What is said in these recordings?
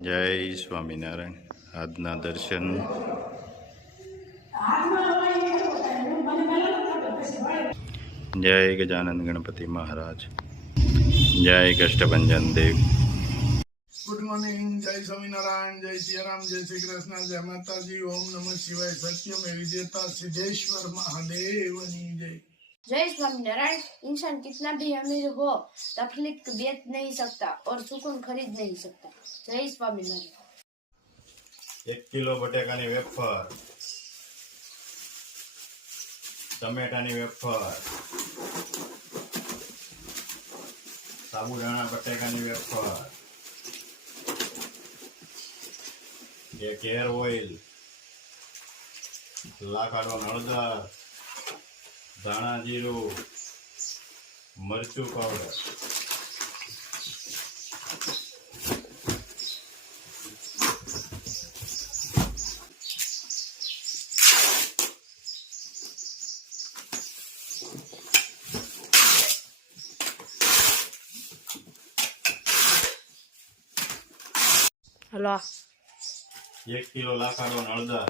જય સ્વામિનારાયણ. આજના દર્શન જય ગજાનંદ ગણપતિ મહારાજ, જય કષ્ટભંજન દેવ. Good morning. જય સ્વામિનારાયણ, જય સિયારામ, જય શ્રી કૃષ્ણ, જય માતાજી, ઓમ નમઃ શિવાય. સત્ય में विजेता सिद्धेश्वर महादेवनी जय. जय स्वामीनारायण. इंसान कितना भी अमीर हो तकलीफ बेच नहीं सकता और सुकून खरीद नहीं सकता. जय स्वामीनारायण. 1 કિલો બટેકાની વેફર, ટમેટાની વેફર, સાબુદાણા બટેકાની વેફર, 1 હેર ઓઇલ, લાખાડો હળદર, ધાણા જીરું, મરચું પાવડર, हेलो 1 કિલો લાખાડો હળદર,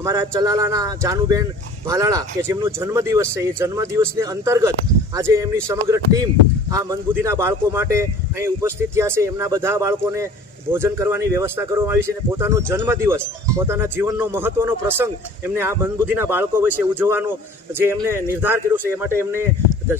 અમારા ચલાલાના જાનુબેન ભાલાળા કે જેમનો જન્મદિવસ છે, એ જન્મદિવસને અંતર્ગત આજે એમની સમગ્ર ટીમ આ મંદબુદ્ધિના બાળકો માટે અહીં ઉપસ્થિત થયા છે. એમના બધા બાળકોને ભોજન કરવાની વ્યવસ્થા કરવામાં આવી છે અને પોતાનો જન્મદિવસ, પોતાના જીવનનો મહત્વનો પ્રસંગ એમને આ મંદબુદ્ધિના બાળકો વિશે ઉજવવાનો જે એમને નિર્ધાર કર્યો છે, એ માટે એમને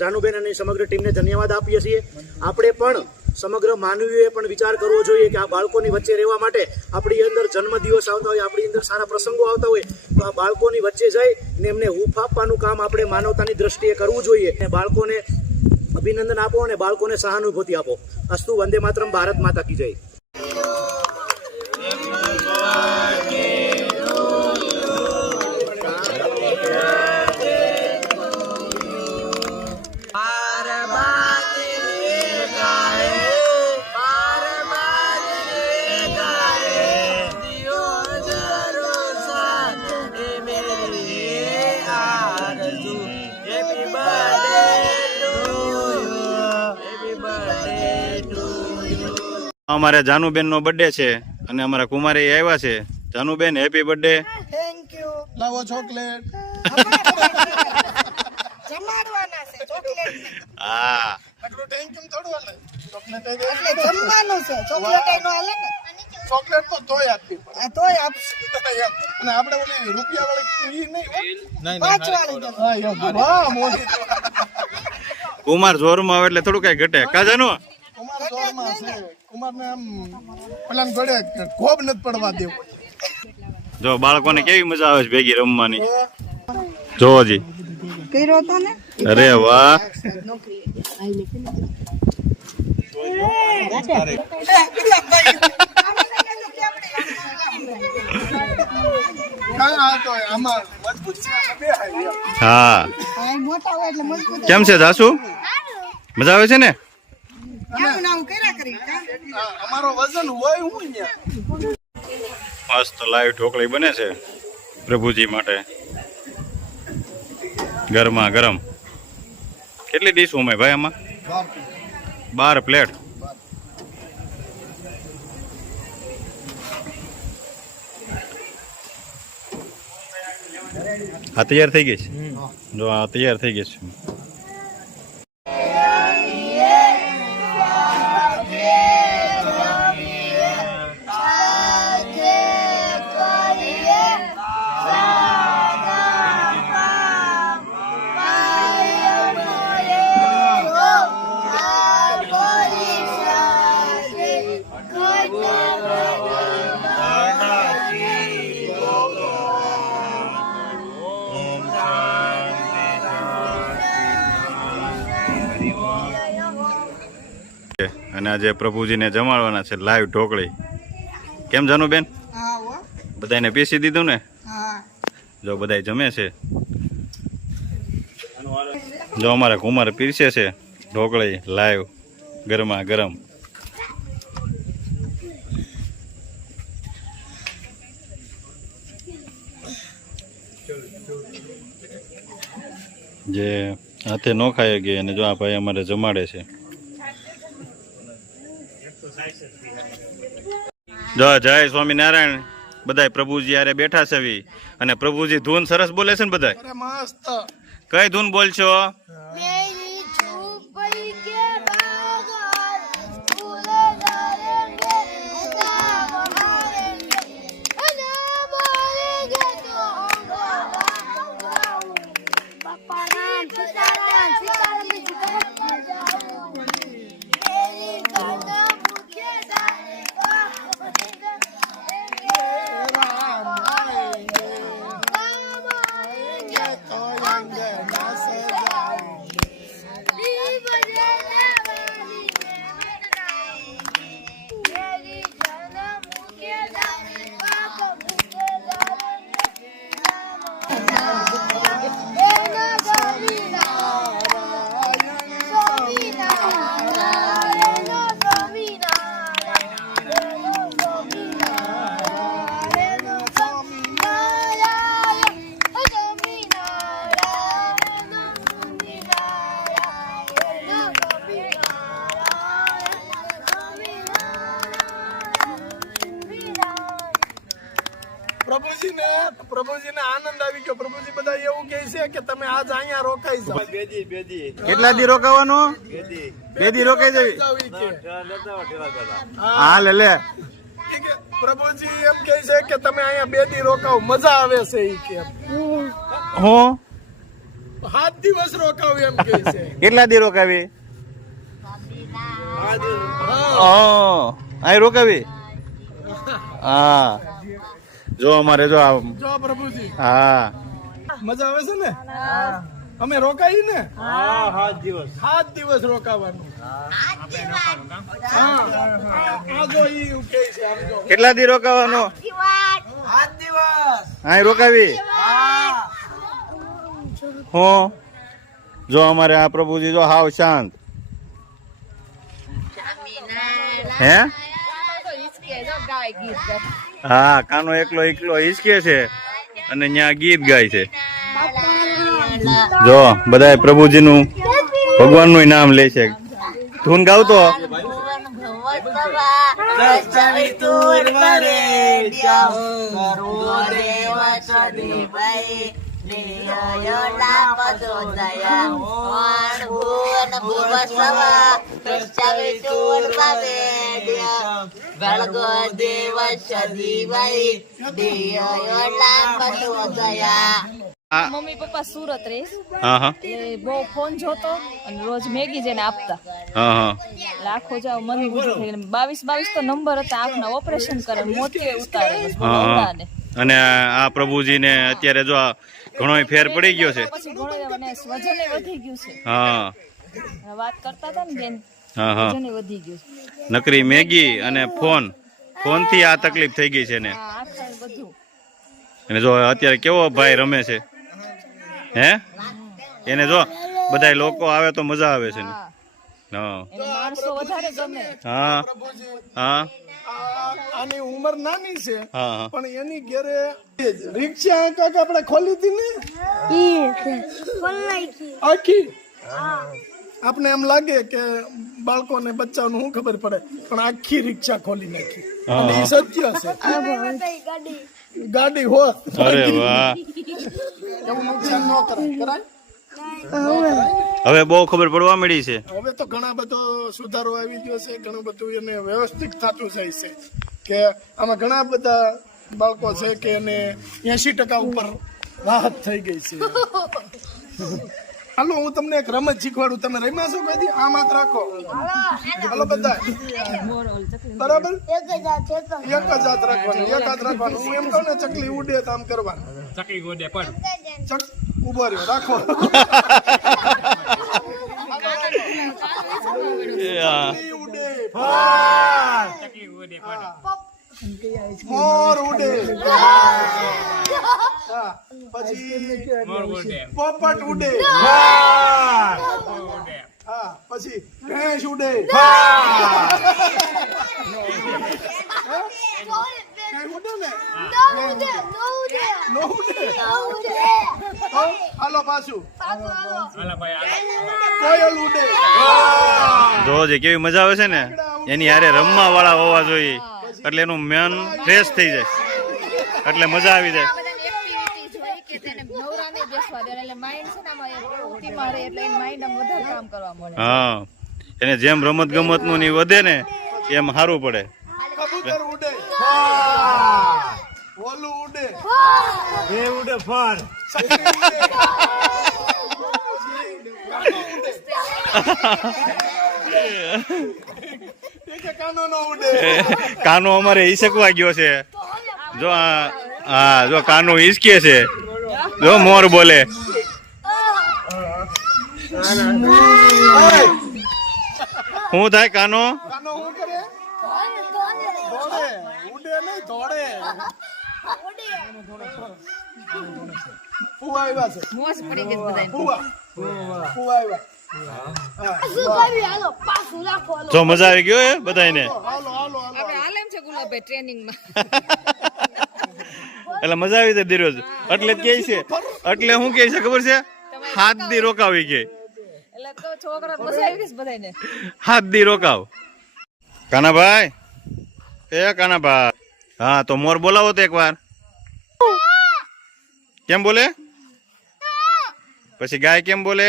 જાનુબેન અને સમગ્ર ટીમને ધન્યવાદ આપીએ છીએ. આપણે પણ સમગ્ર માનવીઓએ પણ વિચાર કરવો જોઈએ કે આ બાળકોની વચ્ચે રહેવા માટે આપણી અંદર જન્મદિવસ આવતા હોય, આપણી અંદર સારા પ્રસંગો આવતા હોય તો આ બાળકોની વચ્ચે જઈ ને એમને હૂંફ આપવાનું કામ આપણે માનવતાની દ્રષ્ટિએ કરવું જોઈએ. અને બાળકોને અભિનંદન આપો અને બાળકોને સહાનુભૂતિ આપો. અસ્તુ. વંદે માતરમ. ભારત માતા કી જય. અમારે જાનુબેન નો બર્થડે છે અને અમારા કુમારી આવ્યા છે. જાનુબેન, હેપી બર્થડે. Thank you. લાવો ચોકલેટ. જમાડવાના છે ચોકલેટ. હા, આટલું થેન્ક યુ થોડું હાલે. ચોકલેટ એ એટલે જમવાનું છે ચોકલેટ નો હાલે ને. ચોકલેટ તો તોય આપવી પડે. આ તોય આપશું. અને આપણે ઓલી રૂપિયા વાળી ઈ નહીં. 5 વાળી દો. હા યો વાહ મોદી. કુમાર જોરમાં આવે એટલે થોડું કઈ ઘટે કાજાનો. કુમાર જોરમાં છે. કુમારને આમ પેલા ગળે ખોબ નથી પડવા દેવું. જો બાળકોને કેવી મજા આવે છે ભેગી રમવાની. જોજી કર્યો તો ને. અરે વાહ. હા તો આમાં મજબૂત છે બે હાઈ. હા, આ મોટા હોય એટલે મજબૂત. કેમ છે જાસુ? મજા આવે છે ને? આવું નાવું કર્યા કરી. અમારો વજન હોય હું અહીંયા. મસ્ત લાઈવ ઢોકળી બને છે પ્રભુજી માટે, ગરમા ગરમ. કેટલી ડીશ ઉમે ભાઈ આમાં? 12 પ્લેટ. આ તૈયાર થઈ ગઈ છે. જો આ તૈયાર થઈ ગઈ છે. અને આજે પ્રભુજીને જમાડવાના છે લાઈવ ઢોકળી. કેમ જાનુબેન? હા હો. બધાને પીસી દીધું ને? હા. જો બધાય જમે છે. જો અમારે કુમાર પીરસે છે ઢોકળી લાઈવ ગરમા ગરમ. જે હાથે ન ખાઈ ગઈ અને જો આ ભાઈ અમારે જમાડે છે. જય સ્વામિનારાયણ. બધાય પ્રભુજી યારે બેઠા છે અને પ્રભુજી ધૂન સરસ બોલે છે ને બધાય. અરે મસ્ત. કઈ ધૂન બોલશો? मेरी झोपड़ी के बाहर फूले डालेंगे, अनाम हारेंगे, अनाम हारेंगे तो हम बापा राम सीताराम सीताराम की मेरी कदम के सारे રામ આएंगे राम आएंगे તો અંગના સજાएंगे. दी बजाने वाली मेरी जन्म के दाने पाप मुझे डालेंगे પ્રભુજીને આનંદ આવી ગયો. પ્રભુજી બધા એવું કહે છે કે તમે આજ અહીંયા રોકાઈ જાઓ. કેટલા દી રોકાવાનું? બે દી રોકાઈ જવી. જાઓ ઈ કે. હા લે લે. ઈ કે પ્રભુજી એમ કહે છે કે તમે અહીંયા 2 દી રોકાવ, મજા આવે છે ઈ કે. હું 7 દિવસ રોકાવ એમ કહે છે. કેટલા દી રોકાવી? હા. અહીં રોકાવી. હા જો અમારે જો આ જો પ્રભુજી હા મજા આવે છે ને? અમે રોકાઈ ને? 7 દિવસ રોકાવાનું. હા. આ જો ઈ કહે છે આમ જો. કેટલા દી રોકાવાનું? 7 દિવસ. અહીં રોકાવી. હું જો અમારે આ પ્રભુજી જો હાવ શાંત હે. હા કાનો એકલો એકલો હિસકે છે અને ત્યાં ગીત ગાય છે. જો બધા પ્રભુજીનું ભગવાનનું નામ લે છે. ધૂન ગાવતો મમ્મી પપ્પા સુરત રહે હા હા એટલે બહુ ફોન જોતો અને રોજ મેગી જેને આપતા હા હા એટલે આખો જાવ મન બુજુ થઈ 22 તો નંબર હતા. આંખના ઓપરેશન કરે મોતિયો ઉતારે હા. અને આ પ્રભુજીને અત્યારે જો આ ઘણો ફેર પડી ગયો છે. પછી ઘણો અને વજને વધી ગયું છે. હા વાત કરતા હતા ને બેન હા હા વજને વધી ગયું છે. નકરી મેગી અને ફોન થી આ તકલીફ થઈ ગઈ છે ને. હા આખા બધું અને જો અત્યારે કેવો ભાઈ રમે છે હે. એને જો બધા લોકો આવે તો મજા આવે છે ને. હા એને માણસો વધારે ગમે. હા હા આની ઉંમર નાની છે હા હા પણ એની ઘેરે રિક્ષા કાક આપણે ખોલી હતી ને આખી. આપણે એમ લાગે કે બાળકોને બચ્ચાનું શું ખબર પડે પણ આખી રિક્ષા ખોલી નાખી. અને ઈ સત્ય છે. ગાડી હોત અરે વાહ. એવું નુકસાન ન કરાય. હવે બહુ ખબર પડવા મળી છે. હવે તો ઘણા બધો સુધારો આવી ગયો છે. ઘણું બધું એને વ્યવસ્થિત થતું જાય છે કે આમાં ઘણા બધા બાળકો છે કે એને 80% ઉપર રાહત થઈ ગઈ છે. હાલો હું તમને એક રમત શીખવાડું. તમે રમ્યા છો કદી? આમ હાથ રાખો. હાલો બધા બરાબર એક જ હાથ રાખવાનું. એક હાથ રાખવાનું. હું એમ કહું ને ચકલી ઉડે તો આમ કરવાનું. ચકલી ઉડે પણ ઉભો રહ્યો રાખો. મોર ઉડે પછી પોપટ ઉડે. કઈ ઉડે ને નો ઉડે હાલો પાછું કોયલ ઉડે જોજે કેવી મજા આવે છે ને એની હારે રમવા વાળા હોવા જોઈએ એટલે એનું મન ફ્રેશ થઈ જાય એટલે મજા આવી જાય હા એને જેમ રમત ગમત નું ની વધે ને એમ સારું પડે કબૂતર ઉડે ઓલું ઉડે કાનો નો ઉડે કાનો અમારે ઈસકવા ગયો છે જો હા જો કાનો ઈસકે છે જો મોર બોલે શું થાય કાનો કાનો શું કરે દોડે ઉડે નહીં દોડે ફુવા આવ્યા છે મોજ પડી ગઈ બધાને ફુવા આવ્યા જો મજા આવી ગયો હે બધાને હાલો હાલો હાલો આપણે હાલ એમ છે ગુલાબભાઈ ટ્રેનિંગમાં એટલે મજા આવી જાય દરરોજ એટલે કે છે એટલે હું કે છે ખબર છે હાથ દી રોકાવી કે એટલે તો છોકરા મજા આવી ગઈ બધાને હાથ દી રોકાવ કાનાભાઈ એ કાનાભાઈ હા તો મોર બોલાવો તો એકવાર કેમ બોલે પછી ગાય કેમ બોલે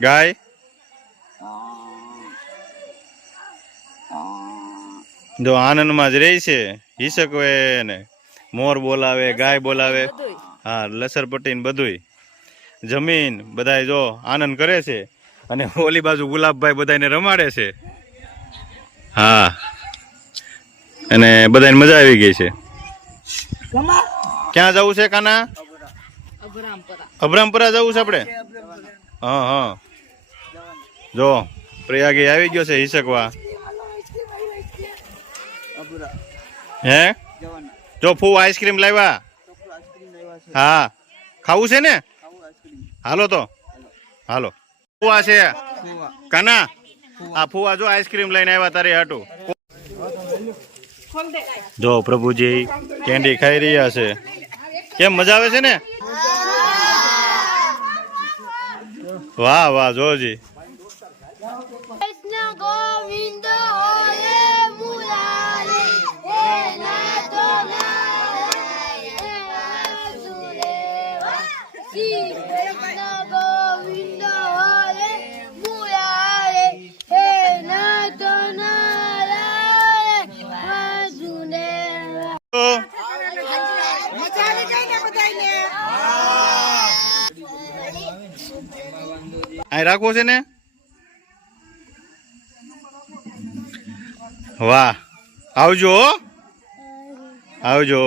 ગાય જો આનંદમાં જ રહી છે હિસકવે ને મોર બોલાવે ગાય બોલાવે હા લસરપટ્ટી ને બધુંય જમીન બધાય જો આનંદ કરે છે અને ઓલી બાજુ ગુલાબભાઈ બધાને રમાડે છે હા અને બધાને મજા આવી ગઈ છે ક્યાં જવું છે કાના અબ્રામપરા જવું છે આપણે હા હા જો પ્રયાગે આવી ગયો છે હિસકવા હે જો ફૂ આઈસ્ક્રીમ લાવ્યા હા ખાવું છે ને હાલો તો હાલો ફુવા છે કાના આ ફુવા જો આઈસ્ક્રીમ લઈને આવ્યા તારે હાટું જો પ્રભુજી કેન્ડી ખાઈ રહ્યા છે કેમ મજા આવે છે ને વાહ વાહ જોજી ગોવિંદ હરે મુરારે હે નાથ શ્રી કૃષ્ણ ગોવિંદ હરે મુરારે હે નાથ નારાયણ અહીં રાખવો છે ને વાહ આવજો આવજો